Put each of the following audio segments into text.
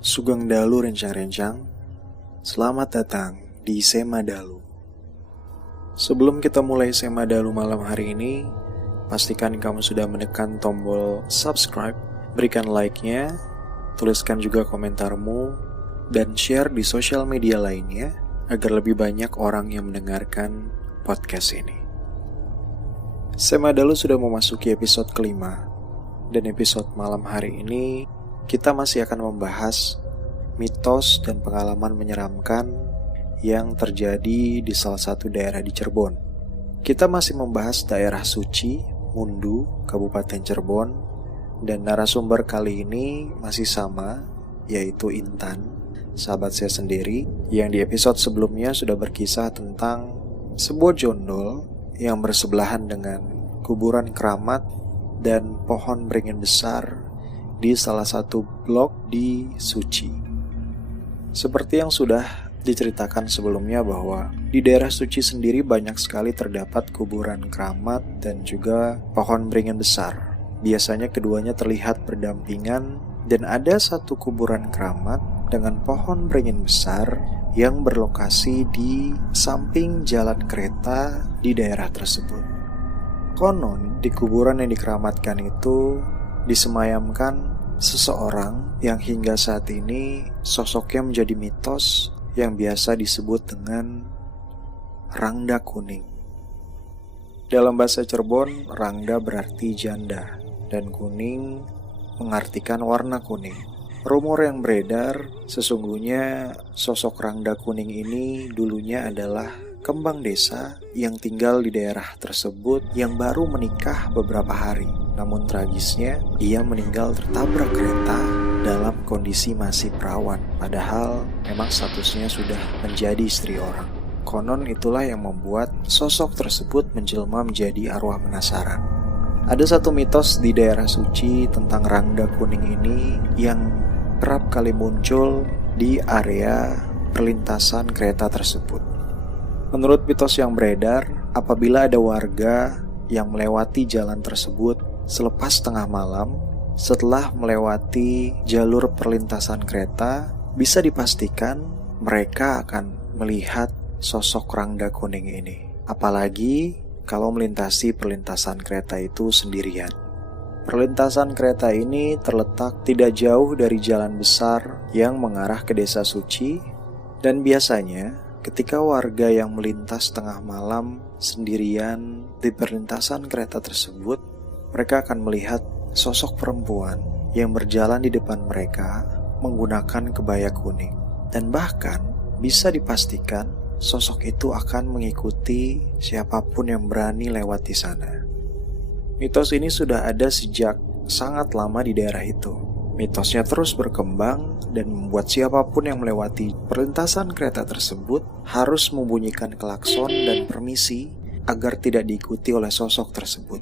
Sugeng Dalu rencang-rencang, selamat datang di Sema Dalu. Sebelum kita mulai Sema Dalu malam hari ini, pastikan kamu sudah menekan tombol subscribe, berikan like-nya, tuliskan juga komentarmu, dan share di sosial media lainnya agar lebih banyak orang yang mendengarkan podcast ini. Sema Dalu sudah memasuki episode kelima, dan episode malam hari ini kita masih akan membahas mitos dan pengalaman menyeramkan yang terjadi di salah satu daerah di Cirebon. Kita masih membahas daerah suci, Mundu, Kabupaten Cirebon, dan narasumber kali ini masih sama, yaitu Intan, sahabat saya sendiri, yang di episode sebelumnya sudah berkisah tentang sebuah jondol yang bersebelahan dengan kuburan keramat dan pohon beringin besar di salah satu blok di Suci. Seperti yang sudah diceritakan sebelumnya bahwa di daerah Suci sendiri banyak sekali terdapat kuburan keramat dan juga pohon beringin besar. Biasanya keduanya terlihat berdampingan dan ada satu kuburan keramat dengan pohon beringin besar yang berlokasi di samping jalan kereta di daerah tersebut. Konon di kuburan yang dikeramatkan itu disemayamkan seseorang yang hingga saat ini sosoknya menjadi mitos yang biasa disebut dengan Rangda Kuning. Dalam bahasa Cirebon, Rangda berarti janda dan kuning mengartikan warna kuning. Rumor yang beredar sesungguhnya sosok Rangda Kuning ini dulunya adalah kembang desa yang tinggal di daerah tersebut yang baru menikah beberapa hari. Namun tragisnya, ia meninggal tertabrak kereta dalam kondisi masih perawan. Padahal memang statusnya sudah menjadi istri orang. Konon itulah yang membuat sosok tersebut menjelma menjadi arwah penasaran. Ada satu mitos di daerah Suci tentang Rangda Kuning ini yang kerap kali muncul di area perlintasan kereta tersebut. Menurut mitos yang beredar, apabila ada warga yang melewati jalan tersebut selepas tengah malam, setelah melewati jalur perlintasan kereta, bisa dipastikan mereka akan melihat sosok Rangda Kuning ini. Apalagi kalau melintasi perlintasan kereta itu sendirian. Perlintasan kereta ini terletak tidak jauh dari jalan besar yang mengarah ke Desa Suci, dan biasanya ketika warga yang melintas tengah malam sendirian di perlintasan kereta tersebut, mereka akan melihat sosok perempuan yang berjalan di depan mereka menggunakan kebaya kuning. Dan bahkan bisa dipastikan sosok itu akan mengikuti siapapun yang berani lewat di sana. Mitos ini sudah ada sejak sangat lama di daerah itu. Mitosnya terus berkembang dan membuat siapapun yang melewati perlintasan kereta tersebut harus membunyikan klakson dan permisi agar tidak diikuti oleh sosok tersebut.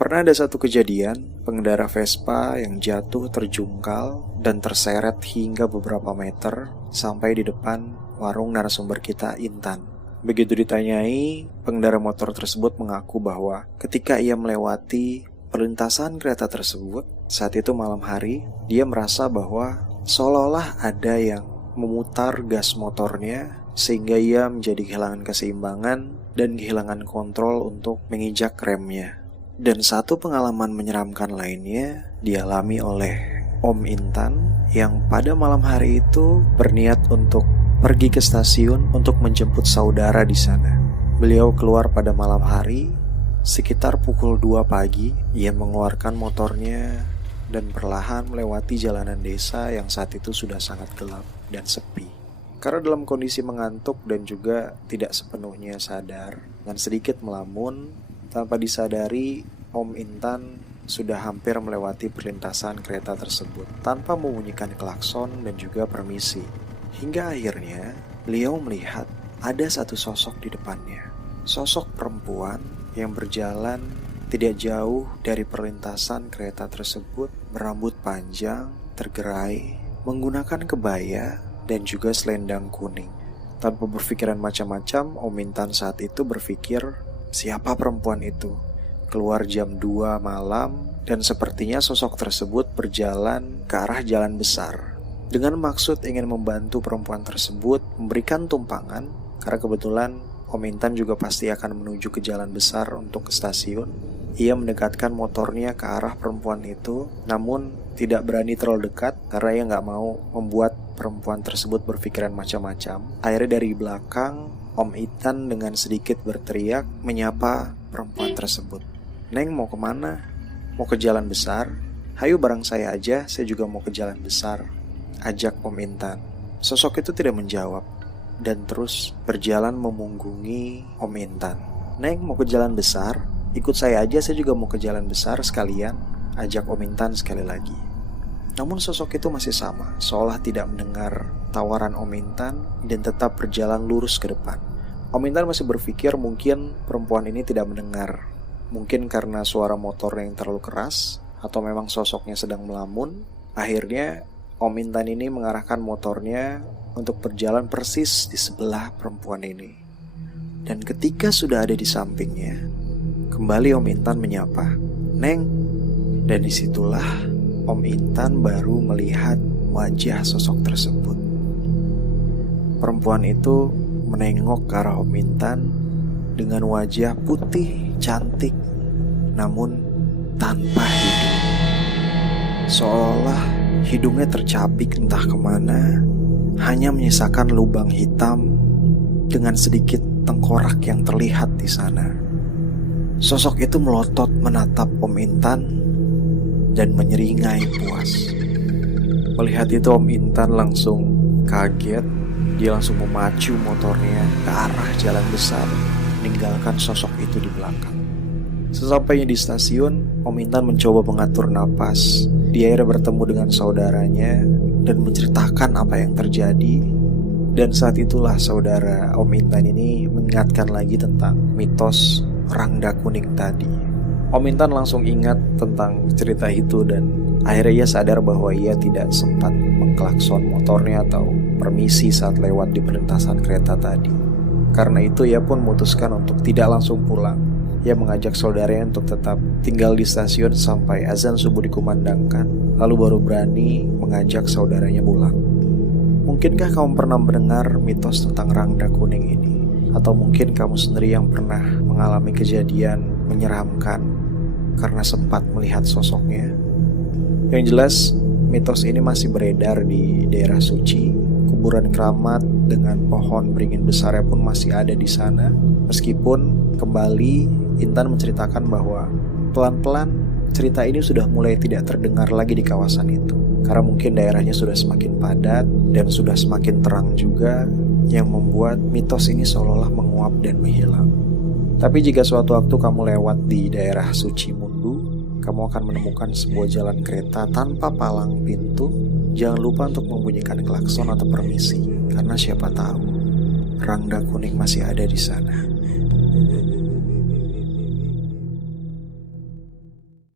Pernah ada satu kejadian, pengendara Vespa yang jatuh terjungkal dan terseret hingga beberapa meter sampai di depan warung narasumber kita, Intan. Begitu ditanyai, pengendara motor tersebut mengaku bahwa ketika ia melewati perlintasan kereta tersebut, saat itu malam hari, dia merasa bahwa seolah-olah ada yang memutar gas motornya sehingga ia menjadi kehilangan keseimbangan dan kehilangan kontrol untuk menginjak remnya. Dan satu pengalaman menyeramkan lainnya dialami oleh Om Intan yang pada malam hari itu berniat untuk pergi ke stasiun untuk menjemput saudara di sana. Beliau keluar pada malam hari. Sekitar pukul 2 pagi, ia mengeluarkan motornya dan perlahan melewati jalanan desa yang saat itu sudah sangat gelap dan sepi. Karena dalam kondisi mengantuk dan juga tidak sepenuhnya sadar, dan sedikit melamun, tanpa disadari Om Intan sudah hampir melewati perlintasan kereta tersebut tanpa membunyikan klakson dan juga permisi. Hingga akhirnya beliau melihat ada satu sosok di depannya. Sosok perempuan yang berjalan tidak jauh dari perlintasan kereta tersebut, berambut panjang, tergerai, menggunakan kebaya dan juga selendang kuning. Tanpa berpikiran macam-macam, Om Intan saat itu berpikir, siapa perempuan itu? Keluar jam 2 malam dan sepertinya sosok tersebut berjalan ke arah jalan besar dengan maksud ingin membantu perempuan tersebut memberikan tumpangan, karena kebetulan Om Intan juga pasti akan menuju ke jalan besar untuk ke stasiun. Ia mendekatkan motornya ke arah perempuan itu, namun tidak berani terlalu dekat karena ia nggak mau membuat perempuan tersebut berpikiran macam-macam. Akhirnya dari belakang, Om Intan dengan sedikit berteriak menyapa perempuan tersebut. "Neng, mau kemana? Mau ke jalan besar? Hayu bareng saya aja, saya juga mau ke jalan besar," ajak Om Intan. Sosok itu tidak menjawab dan terus berjalan memunggungi Om Intan. "Neng, mau ke jalan besar? Ikut saya aja, saya juga mau ke jalan besar sekalian," ajak Om Intan sekali lagi. Namun sosok itu masih sama, seolah tidak mendengar tawaran Om Intan dan tetap berjalan lurus ke depan. Om Intan masih berpikir mungkin perempuan ini tidak mendengar. Mungkin karena suara motor yang terlalu keras, atau memang sosoknya sedang melamun. Akhirnya Om Intan ini mengarahkan motornya untuk berjalan persis di sebelah perempuan ini. Dan ketika sudah ada di sampingnya, kembali Om Intan menyapa, "Neng." Dan disitulah Om Intan baru melihat wajah sosok tersebut. Perempuan itu menengok ke arah Om Intan dengan wajah putih, cantik, namun tanpa hidung. Seolah hidungnya tercabik entah kemana, hanya menyisakan lubang hitam dengan sedikit tengkorak yang terlihat di sana. Sosok itu melotot menatap Om Intan dan menyeringai puas. Melihat itu Om Intan langsung kaget. Dia langsung memacu motornya ke arah jalan besar, meninggalkan sosok itu di belakang. Sesampainya di stasiun, Om Intan mencoba mengatur napas. Dia akhirnya bertemu dengan saudaranya dan menceritakan apa yang terjadi. Dan saat itulah saudara Om Intan ini mengingatkan lagi tentang mitos Rangda Kuning tadi. Om Intan langsung ingat tentang cerita itu dan akhirnya ia sadar bahwa ia tidak sempat mengklakson motornya atau permisi saat lewat di perlintasan kereta tadi. Karena itu ia pun memutuskan untuk tidak langsung pulang. Ia mengajak saudaranya untuk tetap tinggal di stasiun sampai azan subuh dikumandangkan, lalu baru berani mengajak saudaranya pulang. Mungkinkah kamu pernah mendengar mitos tentang Rangda Kuning ini? Atau mungkin kamu sendiri yang pernah mengalami kejadian menyeramkan karena sempat melihat sosoknya? Yang jelas, mitos ini masih beredar di daerah suci. Kuburan keramat dengan pohon beringin besarnya pun masih ada di sana. Meskipun kembali Intan menceritakan bahwa pelan-pelan cerita ini sudah mulai tidak terdengar lagi di kawasan itu. Karena mungkin daerahnya sudah semakin padat dan sudah semakin terang juga, yang membuat mitos ini seolah-olah menguap dan menghilang. Tapi jika suatu waktu kamu lewat di daerah Suci Mundu, kamu akan menemukan sebuah jalan kereta tanpa palang pintu. Jangan lupa untuk membunyikan klakson atau permisi, karena siapa tahu Rangda Kuning masih ada di sana.